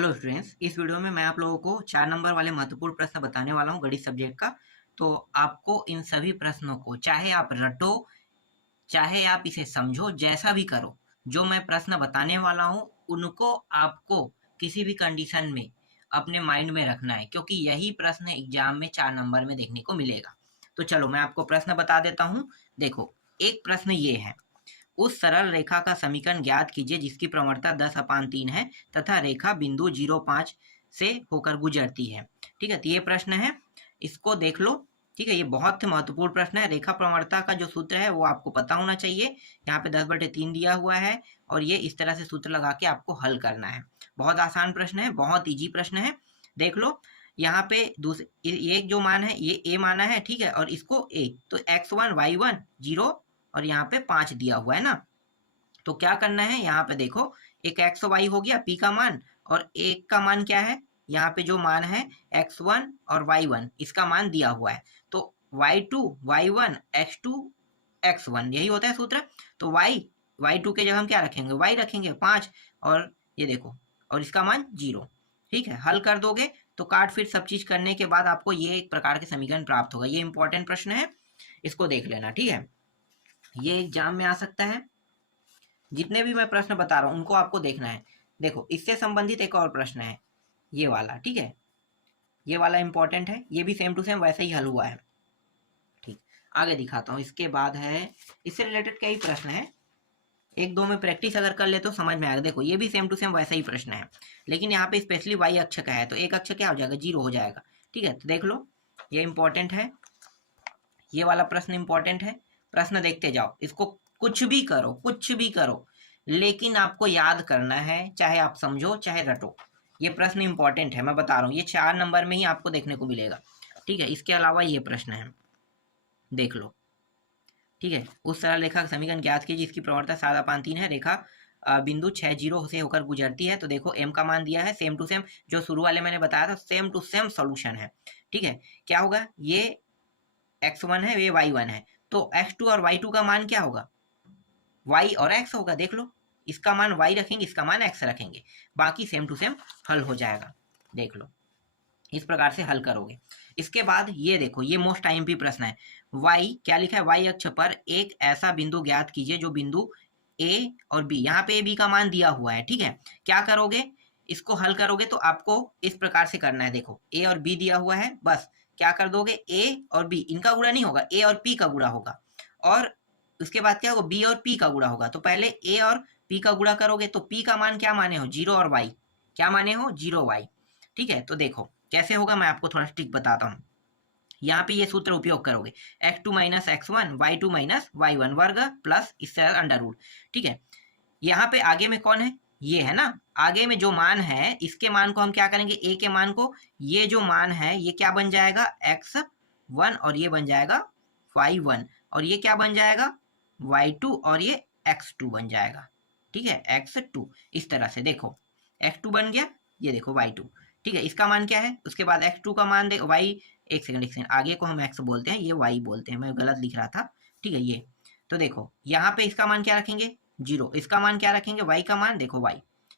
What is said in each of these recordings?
Hello students, इस video में मैं आप लोगों को 4 नंबर वाले महत्वपूर्ण प्रश्न बताने वाला हूँ गणित सब्जेक्ट का। तो आपको इन सभी प्रश्नों को चाहे आप रटो, चाहे आप इसे समझो, जैसा भी करो, जो मैं प्रश्न बताने वाला हूँ उनको आपको किसी भी कंडीशन में अपने माइंड में रखना है, क्योंकि यही प्रश्न एग्जाम में 4 नंबर में देखने को मिलेगा। तो चलो मैं आपको प्रश्न बता देता हूँ। देखो, एक प्रश्न ये है, उस सरल रेखा का समीकरण ज्ञात कीजिए जिसकी प्रवणता 10/3 है तथा रेखा बिंदु 0,5 से होकर गुजरती है। ठीक है, तो ये प्रश्न है, इसको देख लो। ठीक है, ये बहुत महत्वपूर्ण प्रश्न है। रेखा प्रवणता का जो सूत्र है वो आपको पता होना चाहिए। यहाँ पे 10/3 दिया हुआ है और ये इस तरह से सूत्र लगा के आपको हल करना है। बहुत आसान प्रश्न है, बहुत ईजी प्रश्न है। देख लो, यहाँ पे दूसरे एक जो मान है ये ए माना है, ठीक है, और इसको ए, तो x1 y1 0 और यहाँ पे 5 दिया हुआ है ना। तो क्या करना है, यहाँ पे देखो, एक एक्स वाई हो गया पी का मान, और एक का मान क्या है, यहाँ पे जो मान है x1 और y1 इसका मान दिया हुआ है। तो y2 y1 x2 x1 यही होता है सूत्र। तो y2 के जगह हम क्या रखेंगे, y रखेंगे 5, और ये देखो, और इसका मान 0। ठीक है, हल कर दोगे तो काट फिर सब चीज करने के बाद आपको ये एक प्रकार के समीकरण प्राप्त होगा। ये इंपॉर्टेंट प्रश्न है, इसको देख लेना। ठीक है, ये एग्जाम में आ सकता है। जितने भी मैं प्रश्न बता रहा हूँ उनको आपको देखना है। देखो, इससे संबंधित एक और प्रश्न है, ये वाला। ठीक है, ये वाला इंपॉर्टेंट है, ये भी सेम टू सेम वैसे ही हल हुआ है। ठीक, आगे दिखाता हूँ। इसके बाद है, इससे रिलेटेड कई प्रश्न है, एक दो में प्रैक्टिस अगर कर ले तो समझ में आएगा। देखो, ये भी सेम टू सेम वैसा ही प्रश्न है, लेकिन यहाँ पे स्पेशली वाई अक्ष का है, तो एक अक्ष क्या हो जाएगा, 0 हो जाएगा। ठीक है, तो देख लो, ये इंपॉर्टेंट है, ये वाला प्रश्न इंपॉर्टेंट है। प्रश्न देखते जाओ, इसको कुछ भी करो, कुछ भी करो, लेकिन आपको याद करना है, चाहे आप समझो चाहे रटो। ये प्रश्न इंपॉर्टेंट है, मैं बता रहा हूँ, ये 4 नंबर में ही आपको देखने को मिलेगा। ठीक है, इसके अलावा ये प्रश्न है, देख लो। ठीक है, उस सरल रेखा का समीकरण ज्ञात कीजिए जिसकी प्रवणता 7/3 है, रेखा बिंदु 60 से होकर गुजरती है। तो देखो, m का मान दिया है, सेम टू सेम जो शुरू वाले मैंने बताया था, सेम टू सेम सोल्यूशन है। ठीक है, क्या होगा, ये x1 है, ये y1 है, तो x2 और y2 का मान क्या होगा, y और x होगा। देख लो, इसका मान y रखेंगे, इसका मान x रखेंगे, बाकी सेम टू सेम हल हो जाएगा। देख लो, इस प्रकार से हल करोगे। इसके बाद ये देखो, ये मोस्ट आईएमपी प्रश्न है। y क्या लिखा है, y अक्ष पर एक ऐसा बिंदु ज्ञात कीजिए जो बिंदु a और b, यहाँ पे b का मान दिया हुआ है। ठीक है, क्या करोगे, इसको हल करोगे तो आपको इस प्रकार से करना है। देखो, a और b दिया हुआ है, बस क्या कर दोगे, a और b इनका गुणा नहीं होगा, a और p का गुणा होगा, और उसके बाद क्या होगा, b और p का गुणा होगा। तो पहले a और p का गुणा करोगे तो p का मान क्या माने हो, 0, और y क्या माने हो, 0y। ठीक है, तो देखो कैसे होगा, मैं आपको थोड़ा ट्रिक बताता हूँ। यहाँ पे ये सूत्र उपयोग करोगे, x2 minus x1 y2 minus y1 वर्ग प्लस इससे अंडर रूट। ठीक है, यहाँ पे आगे में कौन है, ये है ना, आगे में जो मान है इसके मान को हम क्या करेंगे, a के मान को, ये जो मान है ये क्या बन जाएगा, x1, और ये बन जाएगा y1, और ये क्या बन जाएगा, y2, और ये x2 बन जाएगा। ठीक है, x2 इस तरह से, देखो x2 बन गया, ये देखो y2। ठीक है, इसका मान क्या है, उसके बाद x2 का मान दे y, एक सेकंड, आगे को हम x बोलते हैं, ये y बोलते हैं, मैं गलत लिख रहा था। ठीक है, ये तो देखो, यहाँ पे इसका मान क्या रखेंगे, 0, इसका मान क्या रखेंगे, y का मान, देखो y,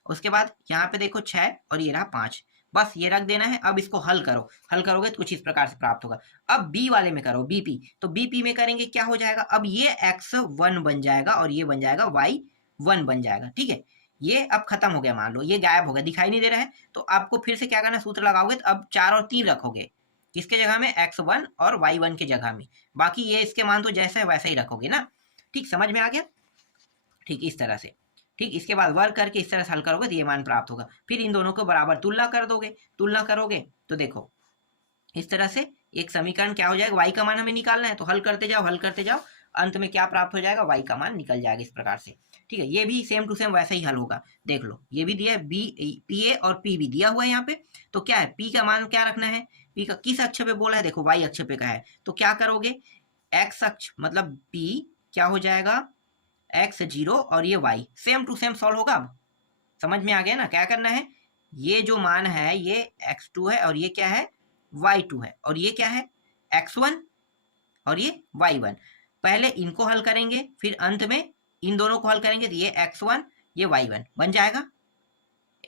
उसके बाद यहाँ पे देखो 6, और ये रहा 5, बस ये रख देना है। अब इसको हल करो, हल करोगे तो कुछ इस प्रकार से प्राप्त होगा। अब बी वाले में करो, बीपी, तो बीपी में करेंगे क्या हो जाएगा, अब ये x1 बन जाएगा और ये बन जाएगा y1 बन जाएगा। ठीक है, ये अब खत्म हो गया, मान लो ये गायब हो गया, दिखाई नहीं दे रहा है, तो आपको फिर से क्या करना, सूत्र लगाओगे तो अब 4 और 3 रखोगे, किसके जगह में, x1 और y1 के जगह में, बाकी ये इसके मान तो जैसा है वैसा ही रखोगे ना। ठीक, समझ में आ गया। ठीक, इस तरह से। ठीक, इसके बाद वर्ग करके इस तरह से हल करोगे तो ये मान प्राप्त होगा। फिर इन दोनों को बराबर तुलना कर दोगे, तुलना करोगे तो देखो इस तरह से एक समीकरण क्या हो जाएगा, y का मान हमें निकालना है, तो हल करते जाओ, हल करते जाओ, अंत में क्या प्राप्त हो जाएगा, y का मान निकल जाएगा इस प्रकार से। ठीक है, ये भी सेम टू सेम वैसा ही हल होगा। देख लो, ये भी दिया है, पी ए और पी भी दिया हुआ है यहाँ पे, तो क्या है, p का मान क्या रखना है, p का किस अक्ष पे बोला है, देखो y अक्ष पे का है, तो क्या करोगे, x अक्ष मतलब p क्या हो जाएगा, x0 और ये y same to same solve होगा। अब समझ में आ गया ना, क्या करना है, ये जो मान है ये x2 है, और ये क्या है, y2 है, और ये क्या है, x1, और ये y1। पहले इनको हल करेंगे, फिर अंत में इन दोनों को हल करेंगे, तो ये x1 ये y1 बन जाएगा।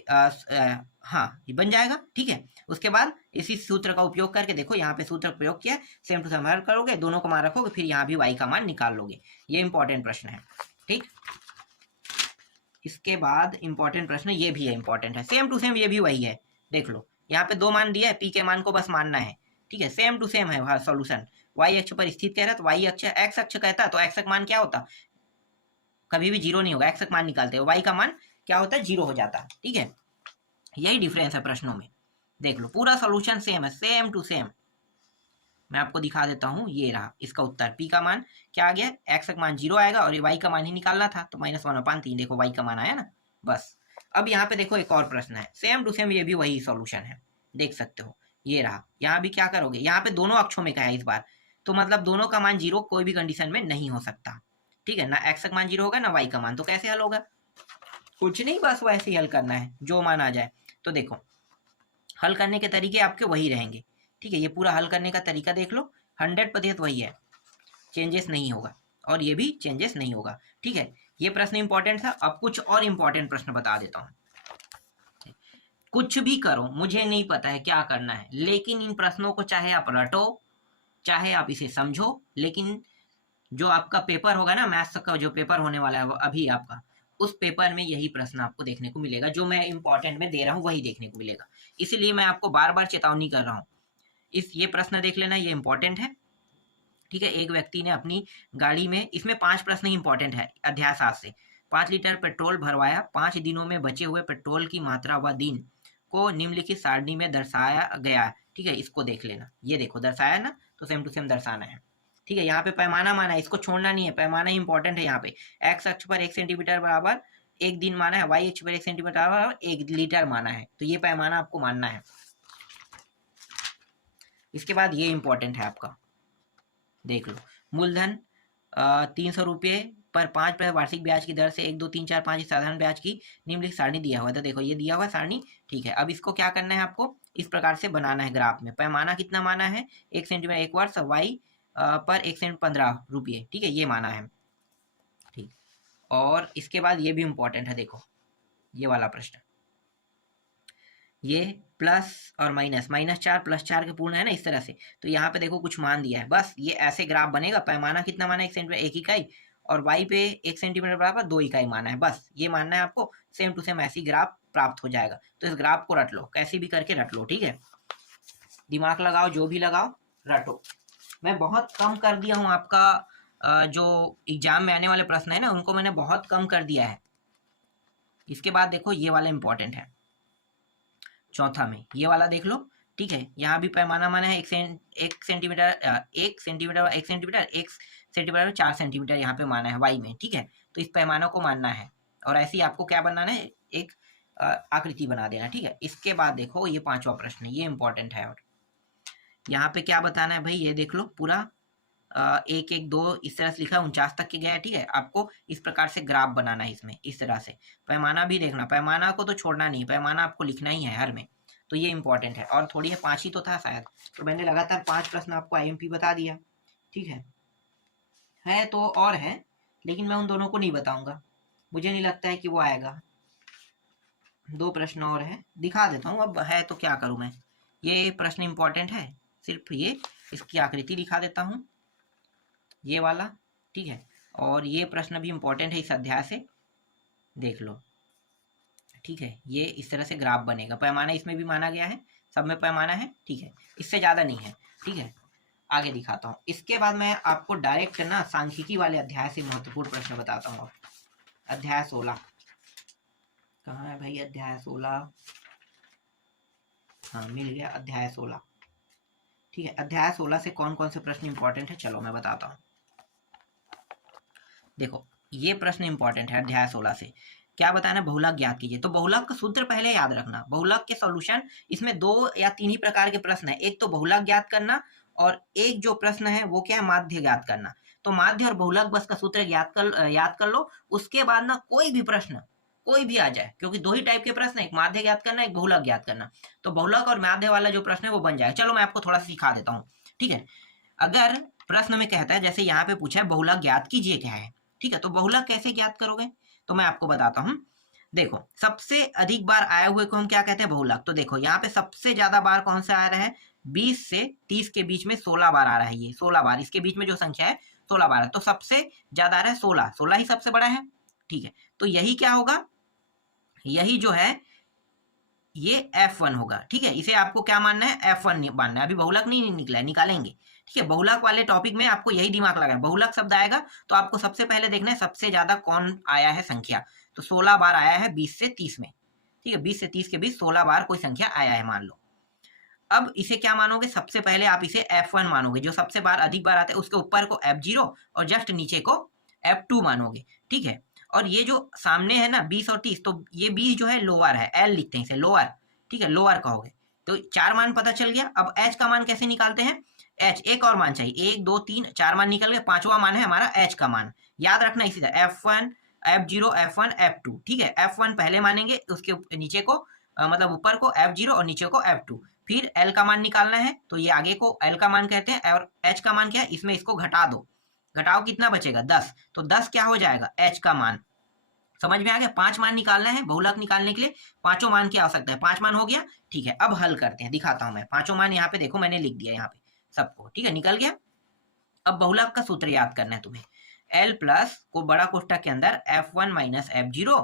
हाँ ये बन जाएगा, ठीक है। उसके बाद इसी सूत्र का उपयोग करके देखो, यहाँ पे सूत्र प्रयोग किया, सेम टू सेम हल करोगे, दोनों को मान रखोगे, फिर यहाँ भी y का मान निकाल लोगे। ये इंपॉर्टेंट प्रश्न है, ठीक। इसके बाद इंपॉर्टेंट प्रश्न ये भी है, इंपॉर्टेंट है, सेम टू सेम ये भी वही है। देख लो यहाँ पे 2 मान दिया है, p के मान को बस मानना है, ठीक है। सेम टू सेम है सॉल्यूशन। y अक्ष पर स्थित कह रहा है तो y अक्ष, x अक्ष कहता तो x का मान क्या होता, कभी भी 0 नहीं होगा। x का मान निकालते हो, y का मान क्या होता है, 0 हो जाता है, ठीक है। यही डिफरेंस है प्रश्नों में। देख लो पूरा सॉल्यूशन सेम है, सेम टू सेम। मैं आपको दिखा देता हूँ, ये रहा इसका उत्तर। p का मान क्या आ गया, x का मान 0 आएगा और y का मान ही निकालना था, तो -1/3। देखो y का मान आया ना, बस। अब यहाँ पे देखो एक और प्रश्न है, सेम टू सेम, ये भी वही सॉल्यूशन है, देख सकते हो। ये रहा, यहाँ भी क्या करोगे, यहाँ पे दोनों अक्षों में का है इस बार, तो मतलब दोनों का मान 0 कोई भी कंडीशन में नहीं हो सकता, ठीक है। ना x का मान 0 होगा ना y का मान, तो कैसे हल होगा, कुछ नहीं, बस वैसे ही हल करना है, जो मान आ जाए। तो देखो हल करने के तरीके आपके वही रहेंगे, ठीक है। ये पूरा हल करने का तरीका देख लो, 100% वही है, चेंजेस नहीं होगा, और ये भी चेंजेस नहीं होगा, ठीक है। ये प्रश्न इंपॉर्टेंट था। अब कुछ और इंपॉर्टेंट प्रश्न बता देता हूँ। कुछ भी करो, मुझे नहीं पता है क्या करना है, लेकिन इन प्रश्नों को चाहे आप रटो, चाहे आप इसे समझो, लेकिन जो आपका पेपर होगा ना, मैथ्स का जो पेपर होने वाला है अभी आपका, उस पेपर में यही प्रश्न आपको देखने को मिलेगा, जो मैं इंपॉर्टेंट में दे रहा हूँ वही देखने को मिलेगा। इसीलिए मैं आपको बार बार चेतावनी कर रहा हूँ, ये प्रश्न देख लेना, ये इंपॉर्टेंट है, ठीक है। एक व्यक्ति ने अपनी गाड़ी में, इसमें 5 प्रश्न ही इंपॉर्टेंट है, अध्याय 7 से। 5 लीटर पेट्रोल भरवाया, 5 दिनों में बचे हुए पेट्रोल की मात्रा व दिन को निम्नलिखित सारणी में दर्शाया गया, ठीक है। इसको देख लेना, ये देखो दर्शाया ना, तो सेम टू सेम दर्शाना है, ठीक है। यहाँ पे पैमाना माना है, इसको छोड़ना नहीं है, पैमाना इंपॉर्टेंट है। यहाँ पे x अक्ष पर 1 सेंटीमीटर बराबर 1 दिन माना है, y अक्ष पर 1 सेंटीमीटर बराबर 1 लीटर माना है, तो ये पैमाना आपको मानना है। इसके बाद ये इंपॉर्टेंट है आपका, देख लो, मूलधन 300 रुपये पर 5% वार्षिक ब्याज की दर से 1 2 3 4 5 साधारण ब्याज की निम्नलिखित सारणी दिया हुआ है। तो देखो ये दिया हुआ सारणी, ठीक है। अब इसको क्या करना है, आपको इस प्रकार से बनाना है ग्राफ में। पैमाना कितना माना है, 1 सेंटीमीटर 1 वर्ष, y पर 1 सेंट 15 रुपये, ठीक है, ये माना है, ठीक। और इसके बाद ये भी इंपॉर्टेंट है, देखो ये वाला प्रश्न, ये प्लस और माइनस, -4 +4 के पूर्ण है ना, इस तरह से। तो यहाँ पे देखो कुछ मान दिया है, बस ये ऐसे ग्राफ बनेगा। पैमाना कितना माना है, 1 सेंटीमीटर 1 इकाई, और y पे 1 सेंटीमीटर बराबर 2 इकाई माना है, बस ये मानना है आपको। सेम टू सेम ऐसी ग्राफ प्राप्त हो जाएगा। तो इस ग्राफ को रट लो, कैसे भी करके रट लो, ठीक है। दिमाग लगाओ, जो भी लगाओ, रटो। मैं बहुत कम कर दिया हूँ आपका जो एग्जाम में आने वाले प्रश्न है ना, उनको मैंने बहुत कम कर दिया है। इसके बाद देखो ये वाला इंपॉर्टेंट है, चौथा में ये वाला देख लो, ठीक है। यहाँ भी पैमाना माना है 1 centimetre 1 centimetre 1 centimetre 1 centimetre 4 centimetre यहाँ पे माना है y में, ठीक है। तो इस पैमानों को मानना है, और ऐसे ही आपको क्या बनाना है, एक आकृति बना देना, ठीक है। इसके बाद देखो ये 5वां प्रश्न, ये इंपॉर्टेंट है। और यहाँ पे क्या बताना है भाई, ये देख लो पूरा 1 1 2 इस तरह से लिखा है, 49 तक के गया है, ठीक है। आपको इस प्रकार से ग्राफ बनाना है इसमें, इस तरह से। पैमाना भी देखना, पैमाना को तो छोड़ना नहीं, पैमाना आपको लिखना ही है हर में, तो ये इंपॉर्टेंट है। और थोड़ी है, 5 ही तो था शायद, तो मैंने लगातार 5 प्रश्न आपको IMP बता दिया, ठीक है तो और है, लेकिन मैं उन दोनों को नहीं बताऊंगा, मुझे नहीं लगता है कि वो आएगा। 2 प्रश्न और है, दिखा देता हूँ, अब है तो क्या करूँ मैं। ये प्रश्न इंपॉर्टेंट है, सिर्फ ये इसकी आकृति दिखा देता हूँ, ये वाला, ठीक है। और ये प्रश्न भी इंपॉर्टेंट है इस अध्याय से, देख लो, ठीक है। ये इस तरह से ग्राफ बनेगा, पैमाना इसमें भी माना गया है, सब में पैमाना है, ठीक है, इससे ज़्यादा नहीं है, ठीक है। आगे दिखाता हूँ। इसके बाद मैं आपको डायरेक्ट ना सांख्यिकी वाले अध्याय से महत्वपूर्ण प्रश्न बताता हूँ। अध्याय 16 कहाँ है भाई, अध्याय 16, हाँ मिल गया, अध्याय 16, ठीक है। अध्याय 16 से कौन कौन से प्रश्न इंपॉर्टेंट है, चलो मैं बताता हूँ। देखो ये प्रश्न इंपॉर्टेंट है अध्याय 16 से। क्या बताना, बहुलक ज्ञात कीजिए। तो बहुलक का सूत्र पहले याद रखना। बहुलक के सॉल्यूशन, इसमें 2 या 3 ही प्रकार के प्रश्न है, एक तो बहुलक ज्ञात करना, और एक जो प्रश्न है वो क्या है, माध्य ज्ञात करना। तो माध्य और बहुलक बस का सूत्र याद कर लो। उसके बाद ना कोई भी प्रश्न कोई भी आ जाए, क्योंकि 2 ही टाइप के प्रश्न है, एक माध्य ज्ञात करना, एक बहुलक ज्ञात करना। तो बहुलक और माध्य वाला जो प्रश्न है वो बन जाएगा। चलो मैं आपको थोड़ा सा सिखा देता हूँ, ठीक है। अगर प्रश्न में कहता है, जैसे यहाँ पे पूछा है बहुलक ज्ञात कीजिए क्या है, ठीक है, तो बहुलक कैसे ज्ञात करोगे, तो मैं आपको बताता हूँ। देखो सबसे अधिक बार आए हुए को हम क्या कहते हैं, बहुलक। तो देखो यहाँ पे सबसे ज्यादा बार कौन सा आ रहा है, 20 से 30 के बीच में 16 बार आ रहा है, ये 16 बार, इसके बीच में जो संख्या है 16 बार है, तो सबसे ज्यादा आ रहा है 16, 16 ही सबसे बड़ा है। ठीक है, तो यही क्या होगा, यही जो है ये F1 होगा। ठीक है, इसे आपको क्या मानना है, F1 मानना है, अभी बहुलक नहीं निकला है, निकालेंगे। ठीक है, बहुलक वाले टॉपिक में आपको यही दिमाग लगाना है, बहुलक शब्द आएगा तो आपको सबसे पहले देखना है सबसे ज्यादा कौन आया है संख्या। तो 16 बार आया है 20 से 30 में। ठीक है, 20 से 30 के बीच 16 बार कोई संख्या आया है मान लो। अब इसे क्या मानोगे, सबसे पहले आप इसे F1 मानोगे, जो सबसे बार अधिक बार आते हैं उसके ऊपर को F0 और जस्ट नीचे को F2 मानोगे। ठीक है, और ये जो सामने है ना 20 और 30, तो ये 20 जो है लोअर है, L लिखते हैं इसे लोअर। ठीक है, लोअर कहोगे। तो 4 मान पता चल गया। अब H का मान कैसे निकालते हैं, H एक और मान चाहिए, 1 2 3 4 मान निकल गए, पांचवा मान है हमारा H का मान। याद रखना इसी तरह F1 F0 F1 F2। ठीक है, F1 पहले मानेंगे, उसके नीचे को मतलब ऊपर को F0 और नीचे को F2। फिर L का मान निकालना है, तो ये आगे को L का मान कहते हैं, और H का मान क्या है, इसमें इसको घटा दो, घटाओ कितना बचेगा 10, तो 10 क्या हो जाएगा H का मान। समझ में आ गया, 5 मान निकालना है, बहुलक निकालने के लिए पांचों मान की आवश्यकता है, 5 मान हो गया। ठीक है, अब हल करते हैं, दिखाता हूं मैं, पांचों मान यहाँ पे देखो मैंने लिख दिया यहाँ पे सबको। ठीक है, निकल गया। अब बहुलक का सूत्र याद करना है तुम्हें, L प्लस को बड़ा कोष्टक के अंदर F1 minus F0,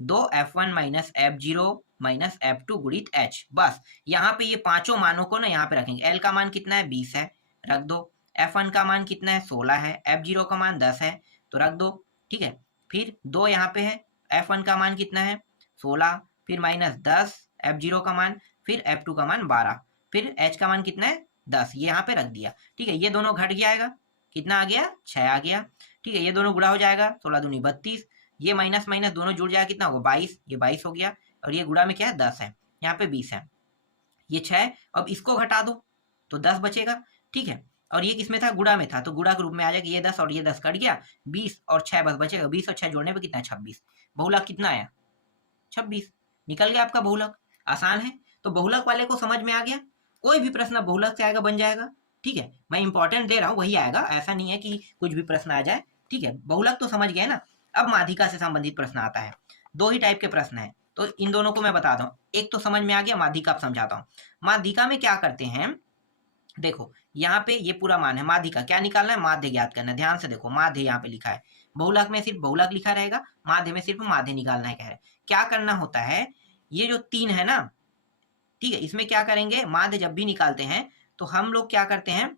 2 F1 minus F0 minus F2 गुणित H। बस यहाँ पे ये पांचों मानों को ना यहाँ पे रखेंगे। L का मान कितना है 20 है, रख दो। F1 का मान कितना है 16 है, F0 का मान 10 है, तो रख दो। ठीक है, फिर 2 यहाँ पे है, F1 का मान कितना है 16, फिर माइनस 10 F0 का मान, फिर F2 का मान 12, फिर H का मान कितना है 10, ये यहाँ पे रख दिया। ठीक है, ये दोनों घट गया आएगा, कितना आ गया 6 आ गया। ठीक है, ये दोनों गुणा हो जाएगा, 16 दूनी 32, ये माइनस माइनस दोनों जुड़ जाएगा, कितना होगा 22, ये 22 हो गया, और ये गुणा में क्या है 10 है, यहाँ पे 20 है, ये 6। अब इसको घटा दो तो 10 बचेगा। ठीक है, और ये किसमें था, गुणा में था, तो गुणा के रूप में आ जाएगा, ये 10 और ये 10 कट गया, 20 और 6 बस बचेगा, 20 और 6 जोड़ने पे कितना है 26। बहुलक कितना आया 26, निकल गया आपका बहुलक। आसान है, तो बहुलक वाले को समझ में आ गया, कोई भी प्रश्न बहुलक से आएगा बन जाएगा। ठीक है, मैं इंपॉर्टेंट दे रहा हूँ, वही आएगा, ऐसा नहीं है कि कुछ भी प्रश्न आ जाए। ठीक है, बहुलक तो समझ गए ना। अब माध्यिका से संबंधित प्रश्न आता है, दो ही टाइप के प्रश्न है, तो इन दोनों को मैं बताता हूँ। एक तो समझ में आ गया, माध्यिका समझाता हूँ। माध्यिका में क्या करते हैं, देखो यहाँ पे ये पूरा मान है, माध्यिका क्या निकालना है, माध्य ज्ञात करना है। ध्यान से देखो, माध्य यहाँ पे लिखा है, बहुलक में सिर्फ बहुलक लिखा रहेगा, माध्य में सिर्फ माध्य निकालना है। कह रहे क्या करना होता है, ये जो 3 है ना, ठीक है, इसमें क्या करेंगे, माध्य जब भी निकालते हैं तो हम लोग क्या करते हैं,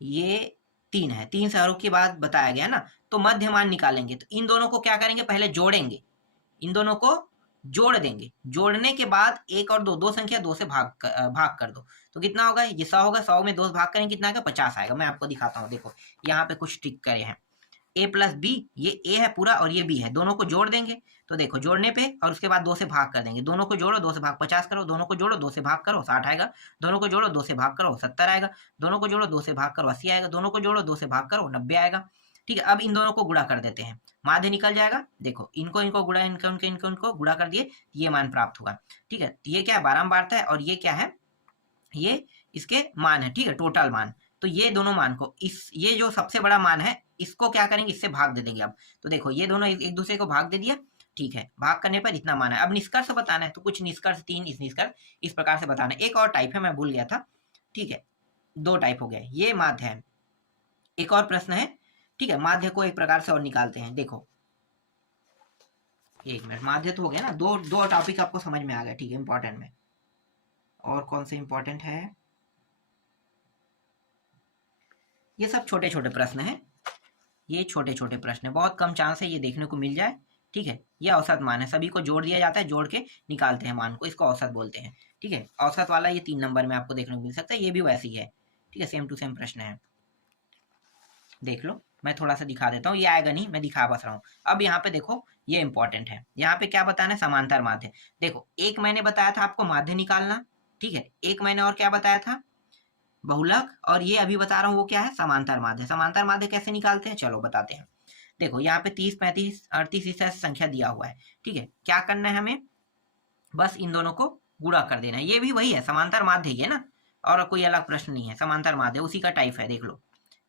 ये 3 है, 3 शहरों की बात बताया गया ना, तो मध्य मान निकालेंगे। तो इन दोनों को क्या करेंगे, पहले जोड़ेंगे, इन दोनों को जोड़ देंगे, जोड़ने के बाद 1 और 2, दो संख्या 2 से भाग कर दो, तो कितना होगा, ये 100 होगा, 100 में 2 भाग करेंगे कितना आएगा 50 आएगा। मैं आपको दिखाता हूँ, देखो यहाँ पे कुछ टिक करे हैं, a प्लस बी, ये a है पूरा और ये b है, दोनों को जोड़ देंगे। तो देखो जोड़ने पे और उसके बाद 2 से भाग कर देंगे, दोनों को जोड़ो 2 से भाग 50 करो, दोनों को जोड़ो 2 से भाग करो 60 आएगा, दोनों को जोड़ो 2 से भाग करो 70 आएगा, दोनों को जोड़ो 2 से भाग करो 80 आएगा, दोनों को जोड़ो 2 से भाग करो 90 आएगा। ठीक है, अब इन दोनों को गुणा कर देते हैं, माध्य निकल जाएगा। देखो इनको इनको गुणा, इनको गुणा कर दिए, ये मान प्राप्त हुआ। ठीक है, ये क्या है 12 में बांटता है, और ये क्या है, ये इसके मान है। ठीक है, टोटल मान, तो ये दोनों मान को ये जो सबसे बड़ा मान है इसको क्या करेंगे, इससे भाग दे देंगे। अब तो देखो ये दोनों एक दूसरे को भाग दे दिया। ठीक है, भाग करने पर इतना मान है। अब निष्कर्ष बताना है, तो कुछ निष्कर्ष 3 इस निष्कर्ष इस प्रकार से बताना है। एक और टाइप है, मैं भूल गया था। ठीक है, 2 टाइप हो गए, ये माध्य है। एक और प्रश्न है, ठीक है, माध्य को एक प्रकार से और निकालते हैं। देखो 1 मिनट, माध्य तो हो गया ना, दो टॉपिक आपको समझ में आ गया। ठीक है, इंपॉर्टेंट में और कौन से इंपॉर्टेंट है, ये सब छोटे छोटे प्रश्न हैं, ये छोटे छोटे प्रश्न है, बहुत कम चांस है ये देखने को मिल जाए। ठीक है, ये औसत मान है, सभी को जोड़ दिया जाता है, जोड़ के निकालते हैं मान को, इसको औसत बोलते हैं। ठीक है, औसत वाला ये 3 नंबर में आपको देखने को मिल सकता है, ये भी वैसे ही है। ठीक है, सेम टू सेम प्रश्न है, देख लो। मैं थोड़ा सा दिखा देता हूँ, ये आएगा नहीं, मैं दिखा बस रहा हूँ। अब यहाँ पे देखो, ये इंपॉर्टेंट है, यहाँ पे क्या बताना है, समांतर माध्य। देखो एक मैंने बताया था आपको माध्य निकालना, ठीक है, एक मैंने और क्या बताया था, बहुलक, और ये अभी बता रहा हूँ वो क्या है, समांतर माध्य। समांतर माध्य कैसे निकालते हैं, चलो बताते हैं। देखो यहाँ पे 30 35 38 इस संख्या दिया हुआ है। ठीक है, क्या करना है हमें, बस इन दोनों को गुणा कर देना है, ये भी वही है, समांतर माध्य ही है ना, और कोई अलग प्रश्न नहीं है, समांतर माध्य उसी का टाइप है। देख लो,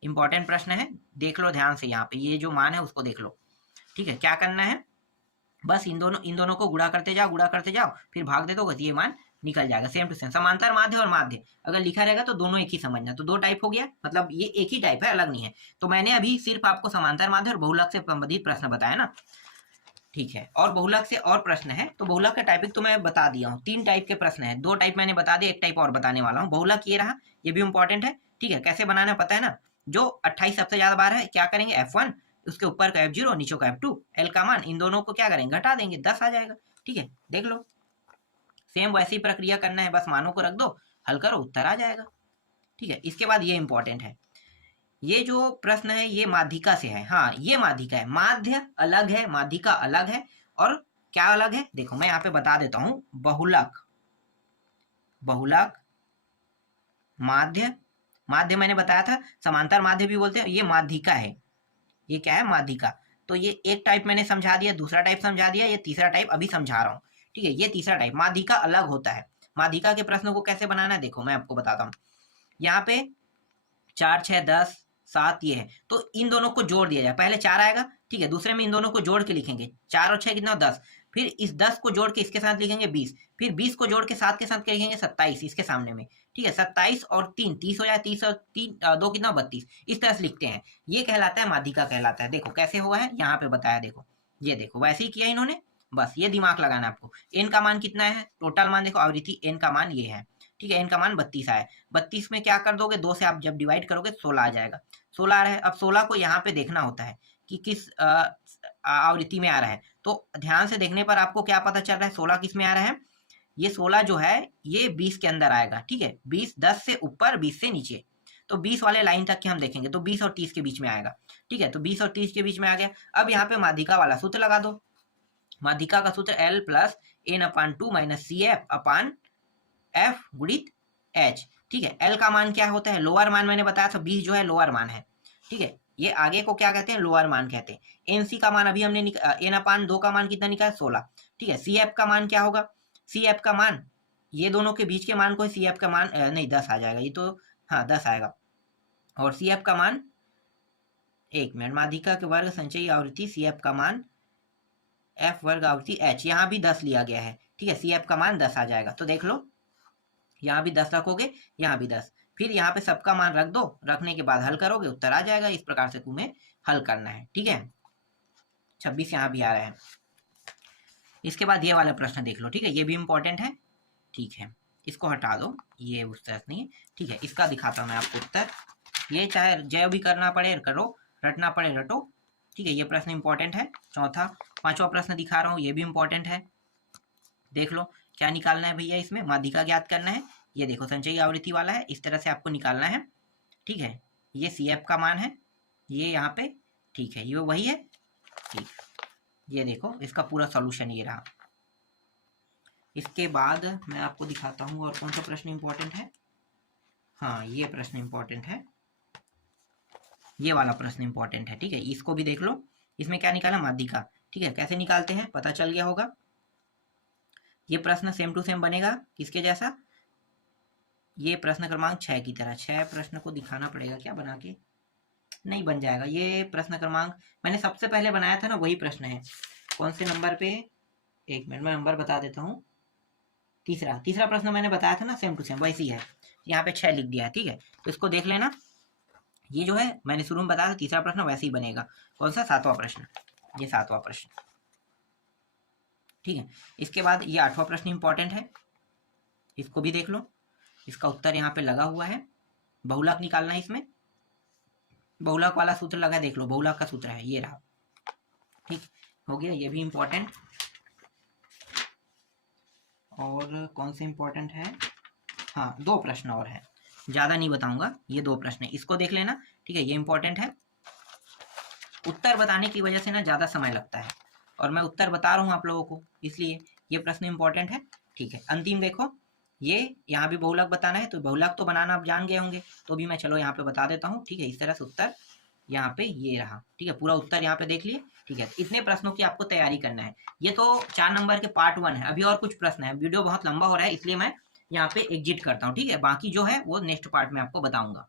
इंपॉर्टेंट प्रश्न है, देख लो ध्यान से, यहाँ पे ये जो मान है उसको देख लो। ठीक है, क्या करना है, बस इन दोनों को गुणा करते जाओ, फिर भाग दे दो, बस ये मान निकल जाएगा। सेम टू सेम समांतर माध्य और माध्य अगर लिखा रहेगा तो दोनों एक ही समझना। तो दो टाइप हो गया, मतलब ये एक ही टाइप है, अलग नहीं है। तो मैंने अभी सिर्फ आपको समांतर माध्य और बहुलक से संबंधित प्रश्न बताया ना, ठीक है। और बहुलक से और प्रश्न है, तो बहुलक का टाइपिक तो मैं बता दिया हूँ। 3 टाइप के प्रश्न है, 2 टाइप मैंने बता दिया, एक टाइप और बताने वाला हूँ। बहुलक ये रहा, ये भी इंपॉर्टेंट है, ठीक है। कैसे बनाना पता है ना, जो 28 सबसे ज्यादा बार है, क्या करेंगे F1, उसके ऊपर का F0, नीचे का F2, L का मान, इन दोनों को क्या करेंगे, घटा देंगे, 10 आ जाएगा, ठीक है। देख लो, सेम वैसी प्रक्रिया करना है, बस मानों को रख दो, हल करो, उत्तर आ जाएगा, ठीक है। इसके बाद ये इंपॉर्टेंट है, ये जो प्रश्न है ये माध्यिका से है। हाँ, ये माध्यिका है, माध्य अलग है, माध्यिका अलग है। और क्या अलग है, देखो मैं यहाँ पे बता देता हूं, बहुलक माध्य, माध्य मैंने बताया था, समांतर माध्य भी बोलते हैं, ये माध्यिका है। ये क्या है, माध्यिका। तो ये एक टाइप मैंने समझा दिया, दूसरा टाइप समझा दिया, ये तीसरा टाइप अभी समझा रहा हूँ, ठीक है। ये तीसरा टाइप, माध्यिका अलग होता है। माध्यिका के प्रश्नों को कैसे बनाना है, देखो मैं आपको बताता हूँ। यहाँ पे 4, 6, 10, 7 ये है, तो इन दोनों को जोड़ दिया जाए। पहले 4 आएगा, ठीक है, दूसरे में इन दोनों को जोड़ के लिखेंगे, 4 और 6 कितना, 10। फिर इस 10 को जोड़ के इसके साथ लिखेंगे 20, फिर 20 को जोड़ के 7 के साथ लिखेंगे 27 इसके सामने में, ठीक है। 27 और 3 30 हो जाए, 30 और 3 2 कितना, 32, इस तरह से लिखते हैं। ये कहलाता है माध्यिका कहलाता है। देखो कैसे हुआ है, यहाँ पे बताया, देखो ये देखो वैसे ही किया इन्होंने, बस ये दिमाग लगाना आपको। एन का मान कितना है, टोटल मान देखो, आवृत्ति एन का मान ये है, ठीक है। एन का मान 32 आया, 32 में क्या कर दोगे, 2 से आप जब डिवाइड करोगे 16 आ जाएगा, 16 आ रहा है। अब 16 को यहाँ पे देखना होता है कि किस आवृत्ति में आ रहा है। तो ध्यान से देखने पर आपको क्या पता चल रहा है, 16 किस में आ रहा है, ये 16 जो है ये 20 के अंदर आएगा, ठीक है। 20 10 से ऊपर 20 से नीचे, तो 20 वाले लाइन तक के हम देखेंगे तो 20 और 30 के बीच में आएगा, ठीक है। तो 20 और 30 के बीच में आ गया। अब यहाँ पे माध्यिका वाला सूत्र लगा दो। माध्यिका का सूत्र L plus n/2 minus CF/F गुणित H, ठीक है। L का मान क्या होता है, लोअर मान मैंने बताया था, 20 जो है लोअर मान है, ठीक है। ये आगे को क्या कहते हैं, लोअर मान कहते हैं। NC का मान अभी हमने n/2 का मान कितना निकाला, 16, ठीक है। CF का मान क्या होगा, CF का मान, ये दोनों के बीच के मान को CF का मान नहीं 10 आ जाएगा, ये तो हाँ 10 आएगा। और CF का मान, एक मिनट, माध्यिका के वर्ग संचयी आवृत्ति, CF का मान F वर्ग आवृत्ति H, यहाँ भी 10 लिया गया है, ठीक है। CF का मान 10 आ जाएगा। तो देख लो, यहाँ भी 10 रखोगे, यहाँ भी 10, फिर यहाँ पे सबका मान रख दो, रखने के बाद हल करोगे, उत्तर आ जाएगा। इस प्रकार से तुम्हें हल करना है, ठीक है। 26 यहाँ भी आ रहा है। इसके बाद ये वाला प्रश्न देख लो, ठीक है, ये भी इंपॉर्टेंट है, ठीक है। इसको हटा दो, ये उस तरह से नहीं है, ठीक है। इसका दिखाता हूँ मैं आपको उत्तर, ये चाहे जय भी करना पड़े करो, रटना पड़े रटो, ठीक है। ये प्रश्न इंपॉर्टेंट है। चौथा, 5वां प्रश्न दिखा रहा हूँ, ये भी इंपॉर्टेंट है। देख लो क्या निकालना है भैया, इसमें माध्यिका ज्ञात करना है। ये देखो संचयी आवृत्ति वाला है, इस तरह से आपको निकालना है, ठीक है। ये CF का मान है, ये यहाँ पे, ठीक है, ये वही है, ठीक। ये देखो इसका पूरा सॉल्यूशन ये रहा। इसके बाद मैं आपको दिखाता हूँ और कौन सा प्रश्न इंपॉर्टेंट है। हाँ, ये प्रश्न इंपॉर्टेंट है, ये वाला प्रश्न इंपॉर्टेंट है, ठीक है। इसको भी देख लो, इसमें क्या निकाला, माध्यिका, ठीक है। कैसे निकालते हैं पता चल गया होगा। ये प्रश्न सेम टू सेम बनेगा, किसके जैसा, ये प्रश्न क्रमांक 6 की तरह। 6 प्रश्न को दिखाना पड़ेगा क्या बना के, नहीं बन जाएगा। ये प्रश्न क्रमांक मैंने सबसे पहले बनाया था ना, वही प्रश्न है। कौन से नंबर पे, एक मिनट मैं नंबर बता देता हूँ। तीसरा प्रश्न मैंने बताया था ना, सेम टू सेम वैसी है। यहाँ पे 6 लिख दिया है, ठीक है। तो इसको देख लेना, ये जो है मैंने शुरू में बताया था, तीसरा प्रश्न वैसे ही बनेगा। कौन सा, 7वां प्रश्न, ये 7वां प्रश्न, ठीक है। इसके बाद ये 8वां प्रश्न इंपॉर्टेंट है, इसको भी देख लो, इसका उत्तर यहाँ पे लगा हुआ है। बहुलक निकालना है इसमें, बहुलक वाला सूत्र लगा, देख लो बहुलक का सूत्र है, ये रहा, ठीक हो गया। ये भी इंपॉर्टेंट। और कौन से इंपॉर्टेंट है, हाँ 2 प्रश्न और है, ज़्यादा नहीं बताऊंगा, ये 2 प्रश्न है, इसको देख लेना, ठीक है। ये इंपॉर्टेंट है। उत्तर बताने की वजह से ना ज़्यादा समय लगता है, और मैं उत्तर बता रहा हूँ आप लोगों को, इसलिए ये प्रश्न इंपॉर्टेंट है, ठीक है। अंतिम देखो, ये यहाँ भी बहुलक बताना है, तो बहुलक तो बनाना आप जान गए होंगे, तो भी मैं चलो यहाँ पे बता देता हूँ, ठीक है। इस तरह से उत्तर यहाँ पे ये रहा, ठीक है। पूरा उत्तर यहाँ पे देख लिए, ठीक है। इतने प्रश्नों की आपको तैयारी करना है। ये तो 4 नंबर के पार्ट 1 है, अभी और कुछ प्रश्न है। वीडियो बहुत लंबा हो रहा है, इसलिए मैं यहाँ पे एग्जिट करता हूँ, ठीक है। बाकी जो है वो नेक्स्ट पार्ट में आपको बताऊंगा।